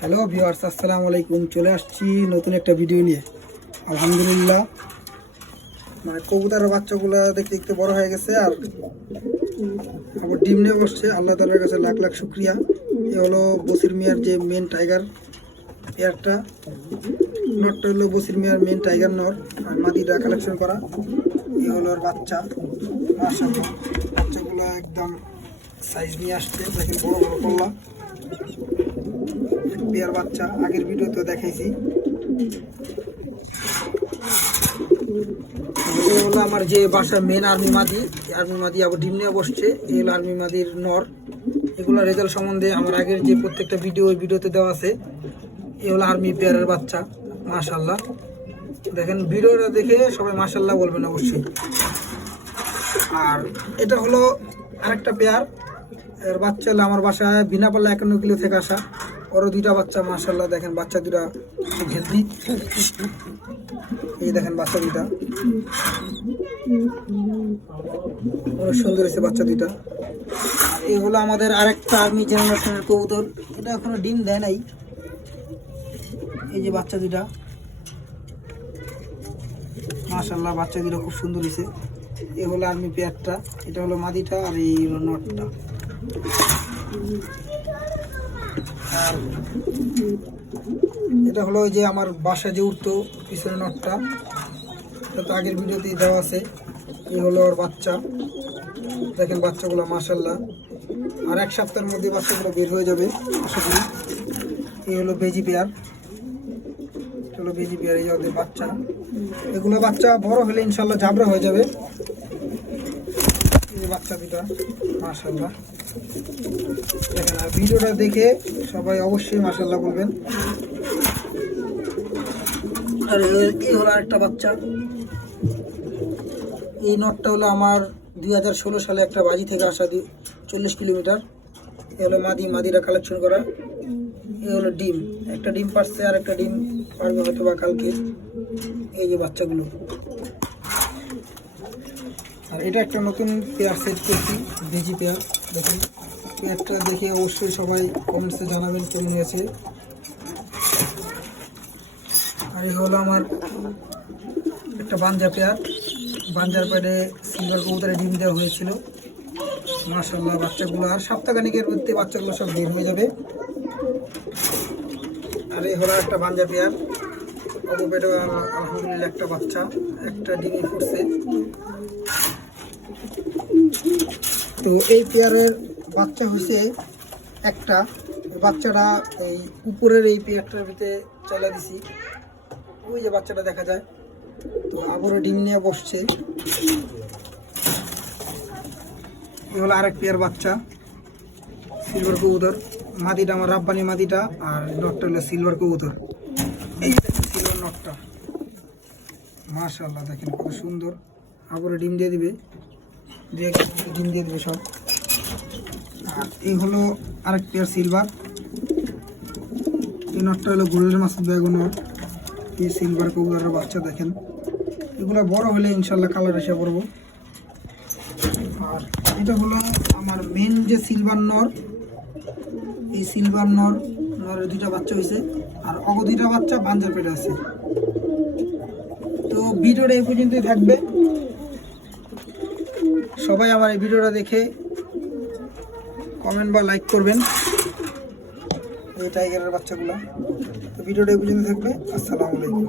Hello viewers, আসসালামু আলাইকুম। চলে আসছি নতুন একটা ভিডিও নিয়ে। আলহামদুলিল্লাহ, মানে কবুতরের বাচ্চাগুলো দেখতে দেখতে বড় হয়ে গেছে আর আবার ডিম নিয়ে বসছে। আল্লাহ তাআলার কাছে লাখ লাখ শুকরিয়া। এ হলো বসির মিয়ার যে মেন টাইগার পেয়ারটা। নরটা হলো বসির মিয়ার মেন টাইগার নর, আর মাদিটা কালেকশন করা। এ হলো ওর বাচ্চা। মাশাআল্লাহ, বাচ্চাগুলো একদম সাইজ নিয়ে আসছে, দেখেন বড় বড় করলা পেয়ার বাচ্চা। আগের ভিডিওতে দেখাইছি। এই হলো আমার যে বাসার মেন আর্মি মাদি আবার ডিম নিয়ে বসছে। এই হলো আর্মি মাদির নর। এগুলো রেজাল্ট সম্বন্ধে আমার আগের যে প্রত্যেকটা ভিডিওতে দেওয়া আছে। এই হলো আর্মি পেয়ারের বাচ্চা। মাশাআল্লাহ, দেখেন ভিডিওটা দেখে সবাই মাশাআল্লাহ বলবেন অবশ্যই। আর এটা হলো আরেকটা পেয়ার। এর বাচ্চা হলো আমার বাসায় বিনাপাল্লা 51 কিলো থেকে আসা। ওরও দুইটা বাচ্চা। মাশাআল্লাহ, দেখেন বাচ্চা দুটা হেলদি। এই দেখেন বাচ্চা দুইটা অনেক সুন্দর হয়েছে বাচ্চা দুইটা। এই হলো আমাদের আরেকটা আর্মি জেনারেশনের কবুতর। এটা এখনো ডিম দেয় নাই। এই যে বাচ্চা দুইটা, মাশাআল্লাহ বাচ্চা দুইটা খুব সুন্দর হয়েছে। এই হলো আর্মি পেয়ারটা, এটা হলো মাদিটা, আর এই হলো নটটা। আর এটা হলো ওই যে আমার বাসা যে উঠতো পিছনে নটটা, এটা তো আগের ভিডিওতেই দেওয়া আছে। এই হলো ওর বাচ্চা, দেখেন বাচ্চাগুলো মাশাআল্লাহ। আর এক সপ্তাহের মধ্যে বাচ্চাগুলো বের হয়ে যাবে আশা করি। এই হলো বেজি পেয়ার, চলো বেজি পেয়ার। এই যে বাচ্চা, এগুলো বাচ্চা বড় হলে ইনশাল্লাহ জাবরা হয়ে যাবে। এই বাচ্চা দুটা মাশাআল্লাহ, দেখেন। আর ভিডিওটা দেখে সবাই অবশ্যই মাশাআল্লাহ বলবেন। আর এই হলো আরেকটা বাচ্চা। এই নটটা হলো আমার 2016 সালে একটা বাজি থেকে আসা 40 কিলোমিটার। এ হলো মাদিরা কালেকশন করা। এই হলো ডিম, একটা ডিম পারছে আর একটা ডিম পারবে হয়তো বা কালকে। এই যে বাচ্চাগুলো। আর এটা একটা নতুন পেয়ার সেট করছি, বেজি পেয়ার। দেখুন পেয়ারটা দেখে অবশ্যই সবাই কমেন্টসে জানাবেন কেমন হয়েছে। আর এই হলো আমার একটা বাঞ্জা পেয়ার। বাঞ্জার পেয়ারে সিলভার কবুতরে ডিম দেওয়া হয়েছিল। মাশাআল্লাহ, বাচ্চাগুলো আর সপ্তাহখানিকের মধ্যে বাচ্চাগুলো সব বের হয়ে যাবে। আর এই হলো একটা বাঞ্জা পেয়ার। অবপেটে আলহামদুলিল্লাহ একটা বাচ্চা, একটা ডিমই ফুটছে। তো এই পেয়ারের বাচ্চা হয়েছে একটা। বাচ্চাটা এই উপরের এই পেয়ারটার ভিতরে চলে দিছি। ওই যে বাচ্চাটা দেখা যায়। তো আবারও ডিম নিয়ে বসছে। এই হলো আরেক পেয়ার বাচ্চা, সিলভার কবুতর। মাদিটা আমার রাব্বানি মাদিটা, আর নটটা হলো সিলভার কবুতর। এই দেখেন সিলভার নটটা, মাশাআল্লাহ দেখেন কত সুন্দর। আবারও ডিম দিয়ে দিবে, ডিম দিয়ে দিবে সব। আর এই হলো আরেক পেয়ার সিলভার। এই নটটা হলো গোল্ডেন মাসুদ বেগম নট। এই সিলভার কবুতরের বাচ্চা দেখেন। এগুলো বড় হলে ইনশাল্লাহ কালার এসে পড়বো। আর এটা হলো আমার মেন যে সিলভার নর। এই সিলভার নরের দুইটা বাচ্চা হয়েছে, আর অগ দুইটা বাচ্চা বাঞ্জার পেটে আছে। তো ভিডিওটা এই পর্যন্তই থাকবে। সবাই আমার এই ভিডিওটা দেখে কমেন্ট বা লাইক করবেন এই টাইগারের বাচ্চাগুলো। তো ভিডিওটা এই পর্যন্ত থাকবে। আসসালামু আলাইকুম।